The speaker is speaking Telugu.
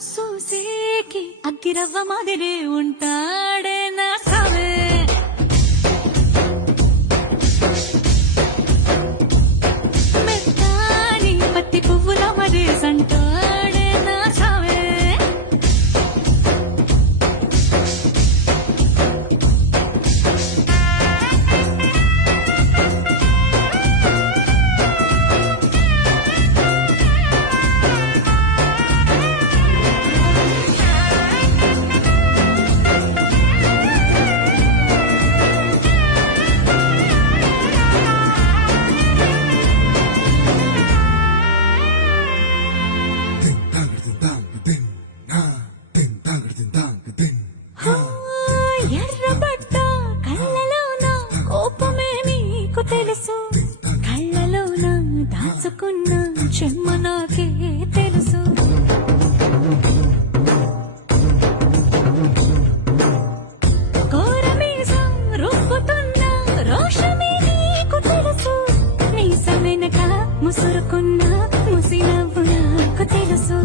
సూసేకి అగ్గిరవ్వ మాదిరి ఉంటాడే నా సావే మెత్తాని పత్తి పువ్వుల మరి సంటాడే నా సావే ఎర్రబడ్డ కళ్ళలోన కోపమే నీకు తెలుసు కళ్ళలోన దాచుకున్న చెమ్మ నాకే తెలుసు కోరమీసం రుబ్బుతున్న రోషమే నీకు తెలుసు మీస వెనక ముసురుకున్న ముసినవ్వు నాకు తెలుసు